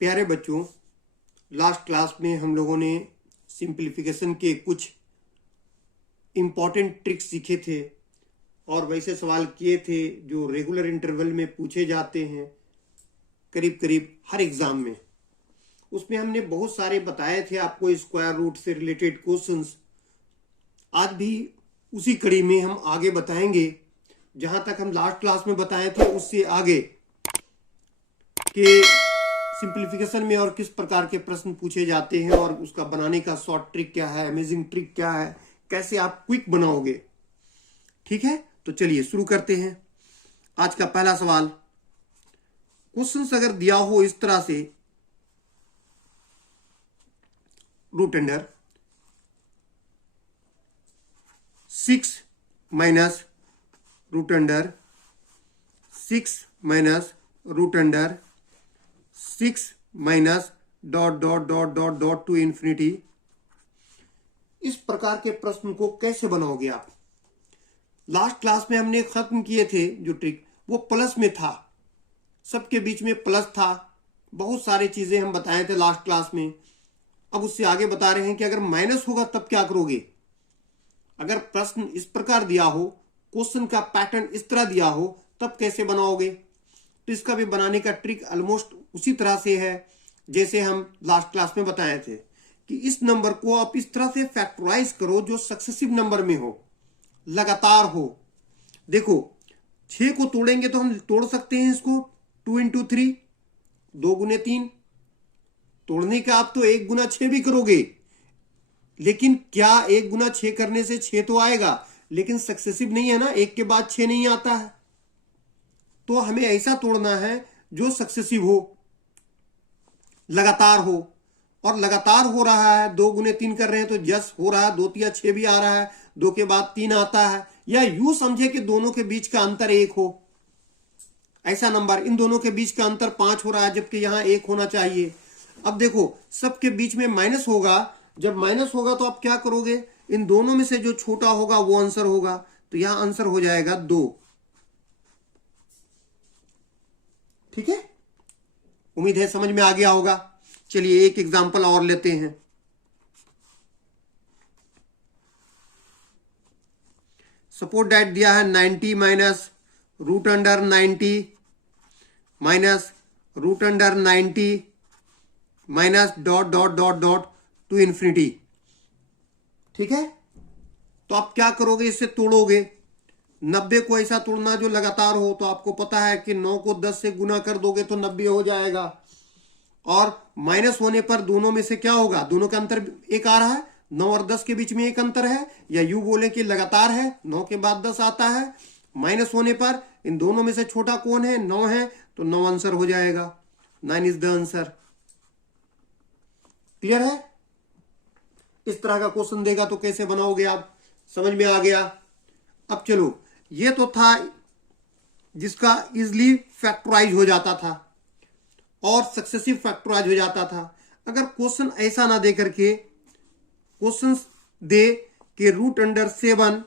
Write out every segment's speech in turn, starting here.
प्यारे बच्चों, last class में हम लोगों ने सिंप्लीफिकेशन के कुछ इम्पॉर्टेंट ट्रिक्स सीखे थे और वैसे सवाल किए थे जो रेगुलर इंटरवल में पूछे जाते हैं करीब करीब हर एग्जाम में। उसमें हमने बहुत सारे बताए थे आपको स्क्वायर रूट से रिलेटेड क्वेश्चंस। आज भी उसी कड़ी में हम आगे बताएंगे जहां तक हम लास्ट क्लास में बताए थे उससे आगे कि सिंप्लीफिकेशन में और किस प्रकार के प्रश्न पूछे जाते हैं और उसका बनाने का शॉर्ट ट्रिक क्या है, अमेजिंग ट्रिक क्या है, कैसे आप क्विक बनाओगे। ठीक है, तो चलिए शुरू करते हैं। आज का पहला सवाल, क्वेश्चन अगर दिया हो इस तरह से, root under 6 minus root under 6 minus root under 6 minus dot dot dot dot dot to infinity, इस प्रकार के प्रश्न को कैसे बनाओगे आप। लास्ट क्लास में हमने खत्म किए थे जो ट्रिक, वो प्लस में था, सबके बीच में प्लस था, बहुत सारी चीजें हम बताए थे लास्ट क्लास में। अब उससे आगे बता रहे हैं कि अगर माइनस होगा तब क्या करोगे। अगर प्रश्न इस प्रकार दिया हो, क्वेश्चन का पैटर्न इस तरह दिया हो, तब कैसे बनाओगे। तो इसका भी बनाने का ट्रिक ऑलमोस्ट उसी तरह से है जैसे हम लास्ट क्लास में बताए थे कि इस नंबर को आप इस तरह से फैक्टराइज करो जो सक्सेसिव नंबर में हो, लगातार हो। देखो 6 को तोड़ेंगे तो हम तोड़ सकते हैं इसको 2 into 3, 2 गुने 3। तोड़ने का आप तो 1 गुना 6 भी करोगे, लेकिन क्या 1 गुना 6 करने से 6 तो आएगा, लेकिन सक्सेसिव नहीं है ना, 1 के बाद 6 नहीं आता है। तो हमें ऐसा तोड़ना है जो सक्सेसिव हो, लगातार हो। और लगातार हो रहा है, 2 गुने 3 कर रहे हैं तो जस हो रहा है, 2 तिया 6 भी आ रहा है, 2 के बाद 3 आता है। या यूं समझे कि दोनों के बीच का अंतर 1 हो, ऐसा नंबर। इन दोनों के बीच का अंतर 5 हो रहा है जबकि यहां 1 होना चाहिए। अब देखो सबके बीच में माइनस होगा, जब माइनस होगा तो आप क्या करोगे, इन दोनों में से जो छोटा होगा वो आंसर होगा, तो यहां आंसर हो जाएगा 2। ठीक है, उम्मीद है समझ में आ गया होगा। चलिए एक एग्जांपल और लेते हैं। सपोज दैट दिया है 90 minus root under 90 minus root under 90 minus dot dot dot dot to infinity. ठीक है, तो आप क्या करोगे, इससे तोड़ोगे। 90 को ऐसा तोड़ना जो लगातार हो, तो आपको पता है कि 9 को 10 से गुना कर दोगे तो 90 हो जाएगा। और माइनस होने पर दोनों में से क्या होगा, दोनों का अंतर 1 आ रहा है, 9 और 10 के बीच में 1 अंतर है, या यूं बोले कि लगातार है, 9 के बाद 10 आता है। माइनस होने पर इन दोनों में से छोटा कौन है, 9 है, तो 9 आंसर हो जाएगा। 9 इज द आंसर। क्लियर है। इस तरह का क्वेश्चन देगा तो कैसे बनाओगे आप, समझ में आ गया। अब चलो, ये तो था जिसका इजिली फैक्टराइज हो जाता था और सक्सेसिव फैक्टराइज हो जाता था। अगर क्वेश्चन ऐसा ना दे करके क्वेश्चन दे कि root under 7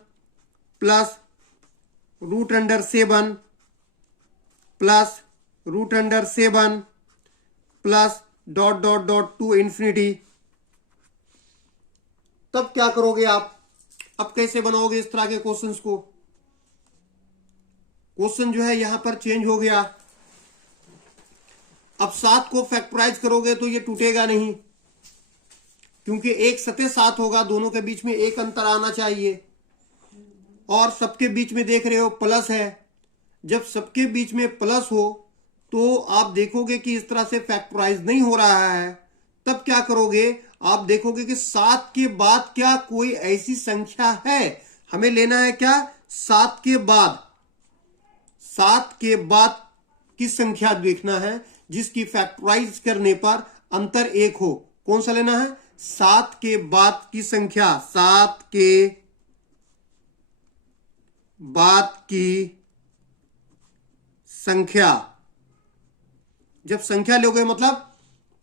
plus root under 7 plus root under 7 plus dot dot dot to infinity, तब क्या करोगे आप। अब कैसे बनाओगे इस तरह के क्वेश्चंस को। क्वेश्चन जो है यहां पर चेंज हो गया। अब 7 को फैक्टराइज करोगे तो ये टूटेगा नहीं, क्योंकि 1 सतह 7 होगा, दोनों के बीच में 1 अंतर आना चाहिए। और सबके बीच में देख रहे हो प्लस है, जब सबके बीच में प्लस हो तो आप देखोगे कि इस तरह से फैक्टराइज नहीं हो रहा है। तब क्या करोगे, आप देखोगे कि 7 के बाद क्या कोई ऐसी संख्या है, हमें लेना है क्या, 7 के बाद, 7 के बाद की संख्या देखना है जिसकी फैक्टराइज करने पर अंतर 1 हो। कौन सा लेना है, 7 के बाद की संख्या, 7 के बाद की संख्या। जब संख्या लोगे मतलब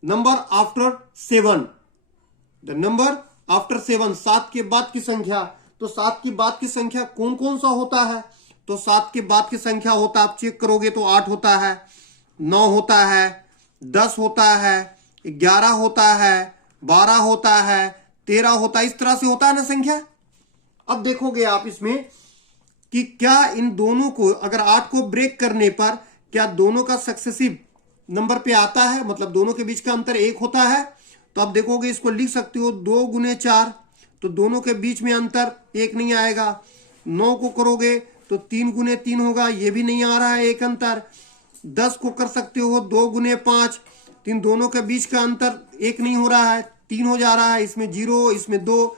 number after 7, the number after 7, 7 के बाद की संख्या। तो 7 के बाद की संख्या कौन कौन सा होता है, तो 7 के बाद की संख्या होता है, आप चेक करोगे तो 8 होता है, 9 होता है, 10 होता है, 11 होता है, 12 होता है, 13 होता है, इस तरह से होता है ना संख्या। अब देखोगे आप इसमें कि क्या इन दोनों को, अगर 8 को ब्रेक करने पर क्या दोनों का सक्सेसिव नंबर पे आता है, मतलब दोनों के बीच का अंतर 1 होता है। तो आप देखोगे इसको लिख सकते हो 2 गुने 4, तो दोनों के बीच में अंतर 1 नहीं आएगा। 9 को करोगे तो 3 गुने 3 होगा, ये भी नहीं आ रहा है 1 अंतर। 10 को कर सकते हो 2 गुने 5, इन दोनों के बीच का अंतर 1 नहीं हो रहा है, 3 हो जा रहा है, इसमें 0 इसमें 2।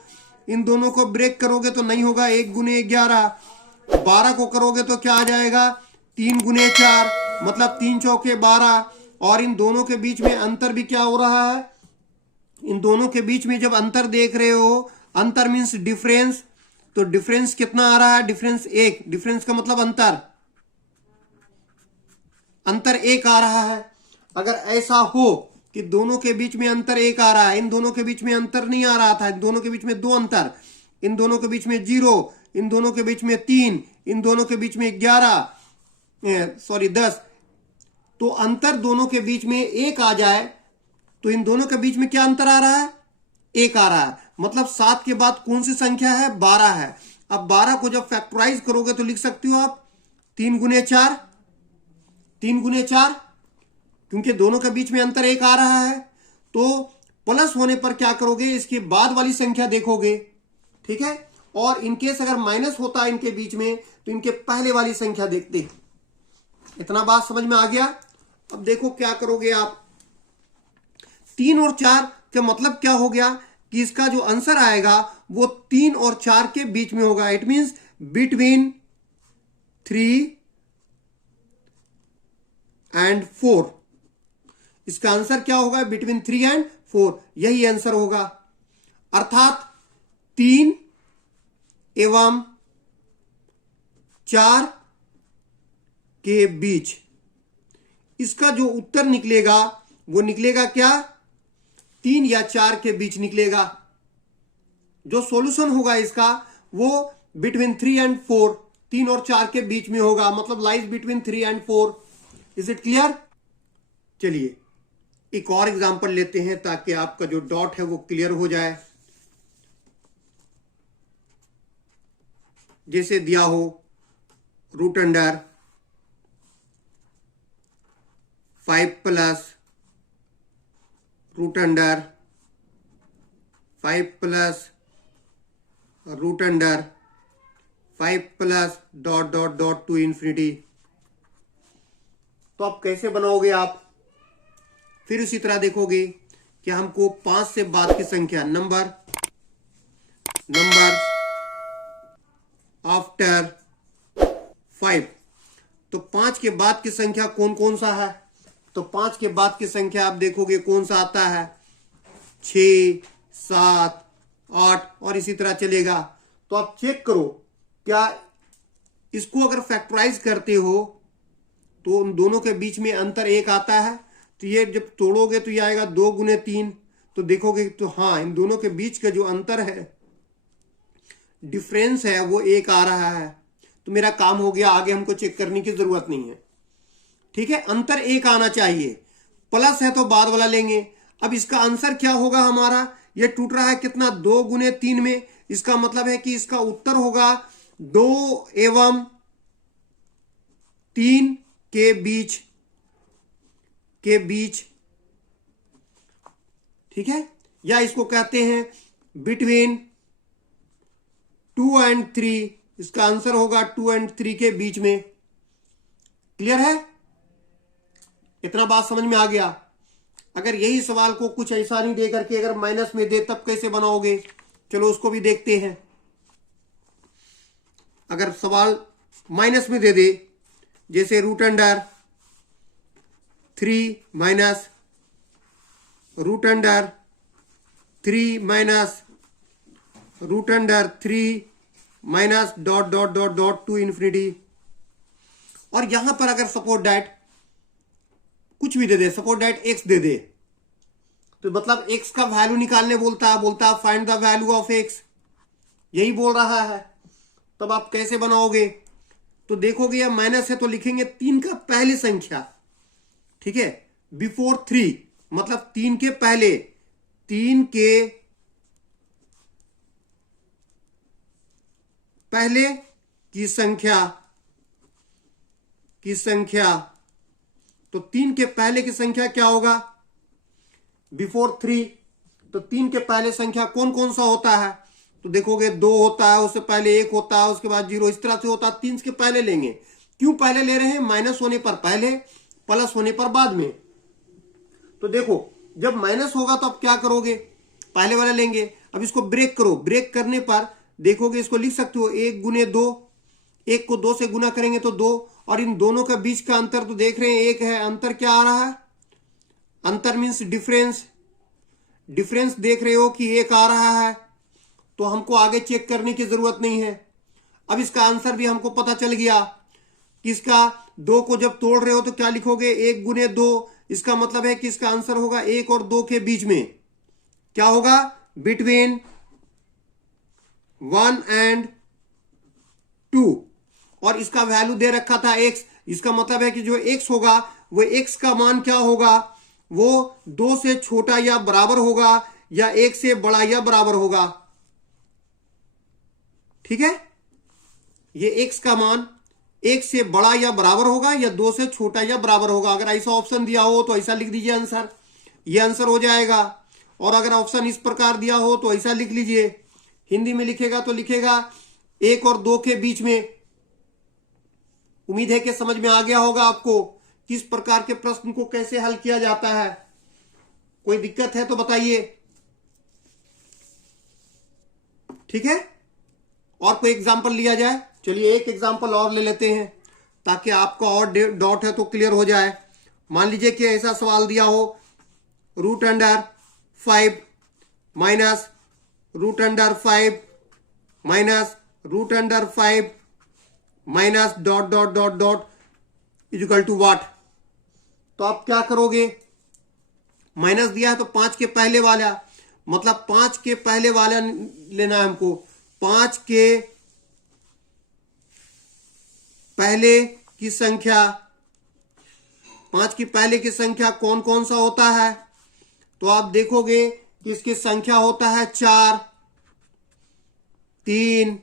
इन दोनों को ब्रेक करोगे तो नहीं होगा, 1 गुने 11। 12 को करोगे तो क्या आ जाएगा, 3 गुने 4, मतलब 3 चौके 12। और इन दोनों के बीच में अंतर भी क्या हो रहा है, इन दोनों के बीच में जब अंतर देख रहे हो, अंतर मीन्स डिफरेंस, तो डिफरेंस कितना आ रहा है, डिफरेंस 1। डिफरेंस का मतलब अंतर, अंतर 1 आ रहा है। अगर ऐसा हो कि दोनों के बीच में अंतर 1 आ रहा है, इन दोनों के बीच में अंतर नहीं आ रहा था, इन दोनों के बीच में 2 अंतर, इन दोनों के बीच में 0, इन दोनों के बीच में 3, इन दोनों के बीच में 10, तो अंतर दोनों के बीच में 1 आ जाए, तो इन दोनों के बीच में क्या अंतर आ रहा है, 1 आ रहा है। मतलब 7 के बाद कौन सी संख्या है, 12 है। अब 12 को जब फैक्टराइज करोगे तो लिख सकते हो आप 3 गुने 4, 3 गुने 4, क्योंकि दोनों के बीच में अंतर 1 आ रहा है। तो प्लस होने पर क्या करोगे, इसके बाद वाली संख्या देखोगे, ठीक है। और इनकेस अगर माइनस होता है इनके बीच में, तो इनके पहले वाली संख्या देखते। इतना बात समझ में आ गया। अब देखो क्या करोगे आप, 3 और 4 का मतलब क्या हो गया कि इसका जो आंसर आएगा वो 3 और 4 के बीच में होगा। It means between 3 and 4। इसका आंसर क्या होगा, बिटवीन 3 एंड 4, यही आंसर होगा। अर्थात 3 एवं 4 के बीच इसका जो उत्तर निकलेगा वो निकलेगा क्या, 3 या 4 के बीच निकलेगा। जो सॉल्यूशन होगा इसका वो बिटवीन 3 एंड 4, 3 और 4 के बीच में होगा, मतलब lies between 3 and 4। Is it clear. चलिए एक और एग्जांपल लेते हैं ताकि आपका जो डॉट है वो क्लियर हो जाए। जैसे दिया हो root under 5 plus root under 5 plus root under 5 plus dot dot dot to infinity. तो आप कैसे बनाओगे आप, फिर उसी तरह देखोगे कि हमको 5 से बाद की संख्या, नंबर आफ्टर 5, तो 5 के बाद की संख्या कौन कौन सा है, तो 5 के बाद की संख्या आप देखोगे कौन सा आता है, 6, 7, 8 और इसी तरह चलेगा। तो आप चेक करो क्या इसको अगर फैक्टराइज करते हो तो उन दोनों के बीच में अंतर 1 आता है। तो ये जब तोड़ोगे तो ये आएगा 2 गुने 3, तो देखोगे तो हाँ इन दोनों के बीच का जो अंतर है, डिफरेंस है, वो 1 आ रहा है। तो मेरा काम हो गया, आगे हमको चेक करने की जरूरत नहीं है, ठीक है। अंतर 1 आना चाहिए, प्लस है तो बाद वाला लेंगे। अब इसका आंसर क्या होगा हमारा, ये टूट रहा है कितना, 2 गुने 3 में। इसका मतलब है कि इसका उत्तर होगा 2 एवं 3 के बीच, ठीक है। या इसको कहते हैं बिटवीन 2 एंड 3, इसका आंसर होगा 2 एंड 3 के बीच में। क्लियर है, इतना बात समझ में आ गया। अगर यही सवाल को कुछ ऐसा नहीं दे करके अगर माइनस में दे तब कैसे बनाओगे, चलो उसको भी देखते हैं। अगर सवाल माइनस में दे दे, जैसे root under 3 minus root under 3 minus root under 3 minus dot dot dot dot to infinity. और यहां पर अगर सपोज डैट कुछ भी दे दे, सपोज डैट x दे दे, तो मतलब x का वैल्यू निकालने बोलता है find the value of x, यही बोल रहा है। तब आप कैसे बनाओगे, तो देखोगे यह माइनस है तो लिखेंगे 3 का पहली संख्या, ठीक है। बिफोर 3 मतलब 3 के पहले, 3 के पहले की संख्या, तो 3 के पहले की संख्या क्या होगा? बिफोर 3। तो 3 के पहले संख्या कौन कौन सा होता है? तो देखोगे 2 होता है, उससे पहले 1 होता है, उसके बाद 0, इस तरह से होता है। 3 के पहले लेंगे। क्यों पहले ले रहे हैं? माइनस होने पर पहले, प्लस होने पर बाद में। तो देखो जब माइनस होगा तो अब क्या करोगे? पहले वाला लेंगे। अब इसको ब्रेक करो। ब्रेक करने पर देखोगे, इसको लिख सकते हो 1 गुने 2, 1 को 2 से गुना करेंगे तो 2, और इन दोनों के बीच का अंतर तो देख रहे हैं 1 है। अंतर क्या आ रहा है? अंतर मीन्स डिफरेंस। डिफरेंस देख रहे हो कि 1 आ रहा है, तो हमको आगे चेक करने की जरूरत नहीं है। अब इसका आंसर भी हमको पता चल गया कि इसका 2 को जब तोड़ रहे हो तो क्या लिखोगे? 1 गुने 2। इसका मतलब है कि इसका आंसर होगा 1 और 2 के बीच में। क्या होगा? Between 1 and 2। और इसका वैल्यू दे रखा था x। इसका मतलब है कि जो x होगा वो x का मान क्या होगा? वो 2 से छोटा या बराबर होगा, या 1 से बड़ा या बराबर होगा। ठीक है, ये x का मान 1 से बड़ा या बराबर होगा, या 2 से छोटा या बराबर होगा। अगर ऐसा ऑप्शन दिया हो तो ऐसा लिख दीजिए आंसर, ये आंसर हो जाएगा। और अगर ऑप्शन इस प्रकार दिया हो तो ऐसा लिख लीजिए। हिंदी में लिखेगा तो लिखेगा 1 और 2 के बीच में। उम्मीद है कि समझ में आ गया होगा आपको किस प्रकार के प्रश्न को कैसे हल किया जाता है। कोई दिक्कत है तो बताइए। ठीक है, और कोई एग्जाम्पल लिया जाए? चलिए एक एग्जाम्पल और ले लेते हैं ताकि आपका और डाउट है तो क्लियर हो जाए। मान लीजिए कि ऐसा सवाल दिया हो, √5 minus √5 minus √5 minus dot dot dot dot equal to what? तो आप क्या करोगे? माइनस दिया है तो 5 के पहले वाला, मतलब 5 के पहले वाला लेना है हमको। 5 के पहले की संख्या, 5 की पहले की संख्या कौन कौन सा होता है? तो आप देखोगे कि इसकी संख्या होता है 4, 3,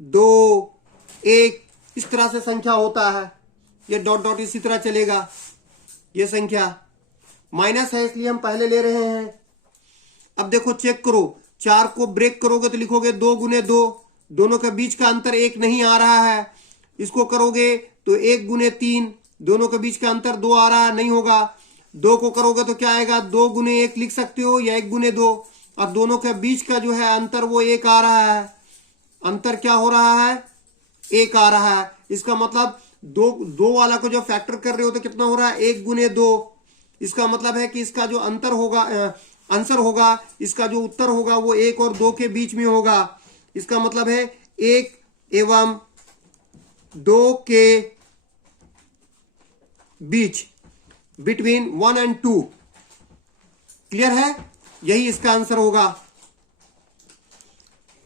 2, 1, इस तरह से संख्या होता है। ये डॉट डॉट इसी तरह चलेगा। ये संख्या माइनस है इसलिए हम पहले ले रहे हैं। अब देखो चेक करो, 4 को ब्रेक करोगे तो लिखोगे 2 गुने 2, दोनों के बीच का अंतर 1 नहीं आ रहा है। इसको करोगे तो 1 गुने 3, दोनों के बीच का अंतर 2 आ रहा है, नहीं होगा। 2 को करोगे तो क्या आएगा? 2 गुने 1 लिख सकते हो, या 1 गुने 2, और दोनों के बीच का जो है अंतर वो 1 आ रहा है। अंतर क्या हो रहा है? 1 आ रहा है। इसका मतलब दो वाला को जब फैक्टर कर रहे हो तो कितना हो रहा है? 1 गुने 2। इसका मतलब है कि इसका जो अंतर होगा, आंसर होगा, इसका जो उत्तर होगा वो 1 और 2 के बीच में होगा। इसका मतलब है 1 एवं 2 के बीच, बिटवीन 1 and 2। क्लियर है? यही इसका आंसर होगा।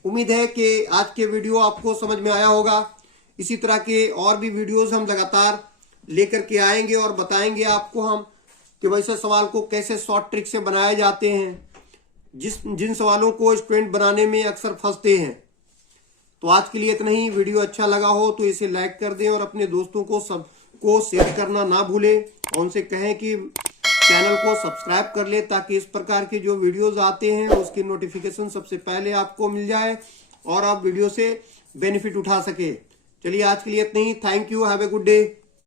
उम्मीद है कि आज के वीडियो आपको समझ में आया होगा। इसी तरह के और भी वीडियोस हम लगातार लेकर के आएंगे और बताएंगे आपको हम कि वैसे सवाल को कैसे शॉर्ट ट्रिक से बनाए जाते हैं, जिन सवालों को स्टूडेंट बनाने में अक्सर फंसते हैं। तो आज के लिए इतना ही। वीडियो अच्छा लगा हो तो इसे लाइक कर दें और अपने दोस्तों को सबको शेयर करना ना भूलें, और उनसे कहें कि चैनल को सब्सक्राइब कर ले ताकि इस प्रकार के जो वीडियोस आते हैं उसकी नोटिफिकेशन सबसे पहले आपको मिल जाए और आप वीडियो से बेनिफिट उठा सके। चलिए आज के लिए इतना ही। Thank you, have a good day.